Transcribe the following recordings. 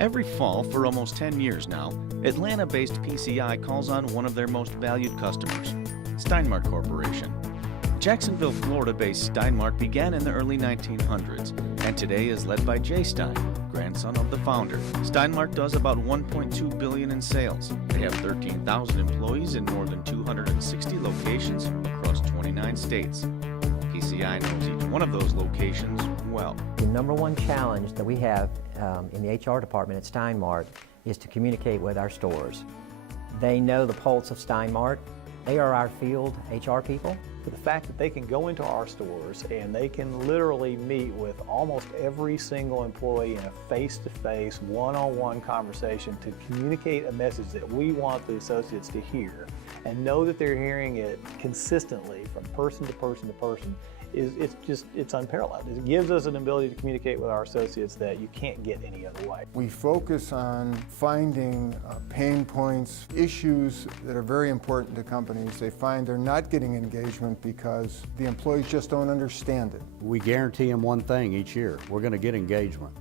Every fall for almost 10 years now, Atlanta-based PCI calls on one of their most valued customers, Stein Mart Corporation. Jacksonville, Florida-based Stein Mart began in the early 1900s and today is led by Jay Stein, grandson of the founder. Stein Mart does about $1.2 billion in sales. They have 13,000 employees in more than 260 locations across 29 states. PCI knows each one of those locations well. The number one challenge that we have in the HR department at Stein Mart is to communicate with our stores. They know the pulse of Stein Mart. They are our field HR people. The fact that they can go into our stores and they can literally meet with almost every single employee in a face-to-face, one-on-one conversation to communicate a message that we want the associates to hear and know that they're hearing it consistently from person to person to person it's unparalleled. It gives us an ability to communicate with our associates that you can't get any other way. We focus on finding pain points, issues that are very important to companies. They find they're not getting engagement because the employees just don't understand it. We guarantee them one thing each year: we're going to get engagement.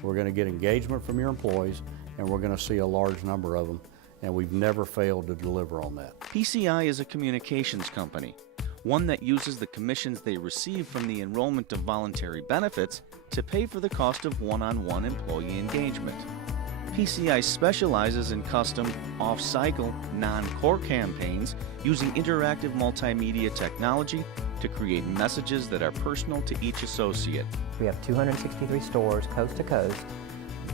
We're going to get engagement from your employees, and we're going to see a large number of them, and we've never failed to deliver on that. PCI is a communications company, one that uses the commissions they receive from the enrollment of voluntary benefits to pay for the cost of one-on-one employee engagement. PCI specializes in custom, off-cycle, non-core campaigns using interactive multimedia technology to create messages that are personal to each associate. We have 263 stores coast to coast,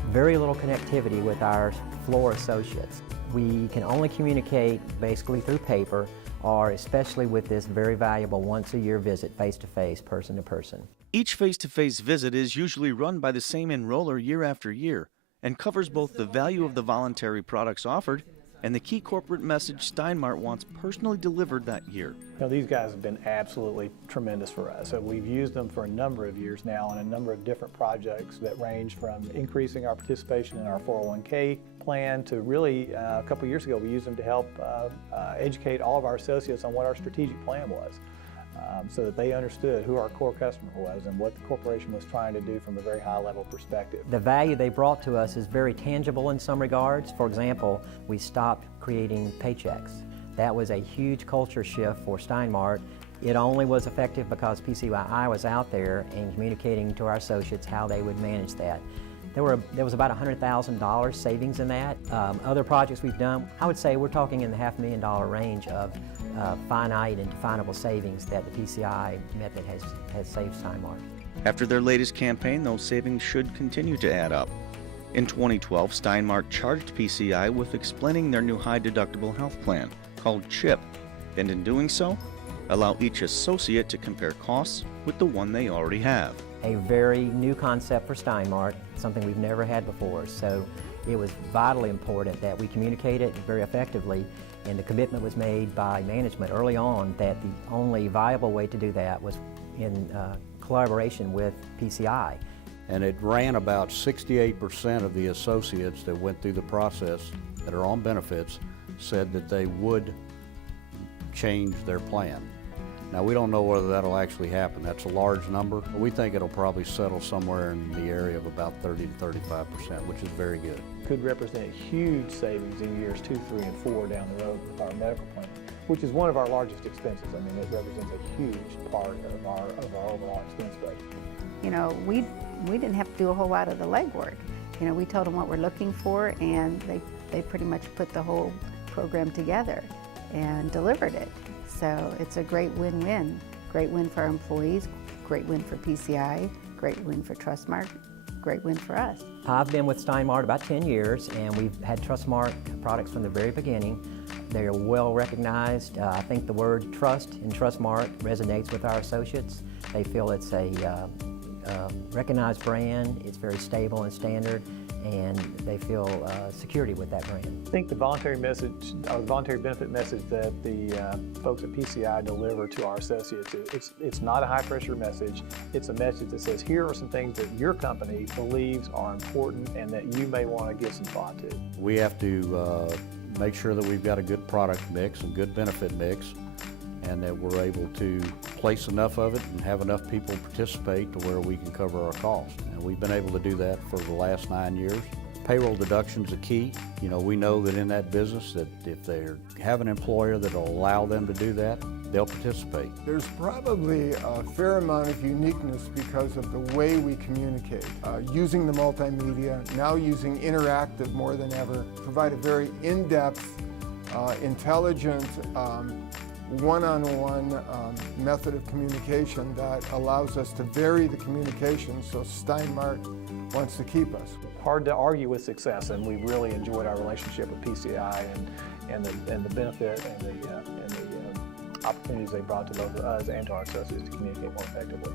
very little connectivity with our floor associates. We can only communicate basically through paper, or especially with this very valuable once-a-year visit, face-to-face, person-to-person. Each face-to-face visit is usually run by the same enroller year after year and covers both the value of the voluntary products offered and the key corporate message Stein Mart wants personally delivered that year. You know, these guys have been absolutely tremendous for us. So we've used them for a number of years now on a number of different projects that range from increasing our participation in our 401k plan to really, a couple of years ago, we used them to help educate all of our associates on what our strategic plan was. So that they understood who our core customer was and what the corporation was trying to do from a very high level perspective. The value they brought to us is very tangible in some regards. For example, we stopped creating paychecks. That was a huge culture shift for Stein Mart. It only was effective because PCI was out there and communicating to our associates how they would manage that. There was about $100,000 savings in that. Other projects we've done, I would say we're talking in the $500,000 range of finite and definable savings that the PCI method has saved Stein Mart. After their latest campaign, those savings should continue to add up. In 2012, Stein Mart charged PCI with explaining their new high-deductible health plan called CHIP, and in doing so, allow each associate to compare costs with the one they already have. A very new concept for Stein Mart, something we've never had before, so it was vitally important that we communicate it very effectively, and the commitment was made by management early on that the only viable way to do that was in collaboration with PCI. And it ran about 68% of the associates that went through the process that are on benefits said that they would change their plan. Now, we don't know whether that'll actually happen. That's a large number. We think it'll probably settle somewhere in the area of about 30 to 35%, which is very good. Could represent huge savings in years 2, 3, and 4 down the road with our medical plan, which is one of our largest expenses. I mean, it represents a huge part of our overall expense budget. You know, we didn't have to do a whole lot of the legwork. You know, we told them what we're looking for, and they pretty much put the whole program together and delivered it. So it's a great win-win. Great win for our employees, great win for PCI, great win for Trustmark, great win for us. I've been with Stein Mart about 10 years, and we've had Trustmark products from the very beginning. They are well recognized. I think the word trust in Trustmark resonates with our associates. They feel it's a recognized brand, it's very stable and standard, and they feel security with that brand. I think the voluntary message, or the voluntary benefit message that the folks at PCI deliver to our associates, it's not a high-pressure message. It's a message that says, here are some things that your company believes are important and that you may want to give some thought to. We have to make sure that we've got a good product mix and good benefit mix, and that we're able to place enough of it and have enough people participate to where we can cover our costs. And we've been able to do that for the last 9 years. payroll deduction's a key. You know, we know that in that business that if they have an employer that'll allow them to do that, they'll participate. There's probably a fair amount of uniqueness because of the way we communicate. Using the multimedia, now using interactive more than ever, provide a very in-depth, intelligent, one-on-one method of communication that allows us to vary the communication so Stein Mart wants to keep us. Hard to argue with success, and we really enjoyed our relationship with PCI and the benefit and the opportunities they brought to both us and to our associates to communicate more effectively.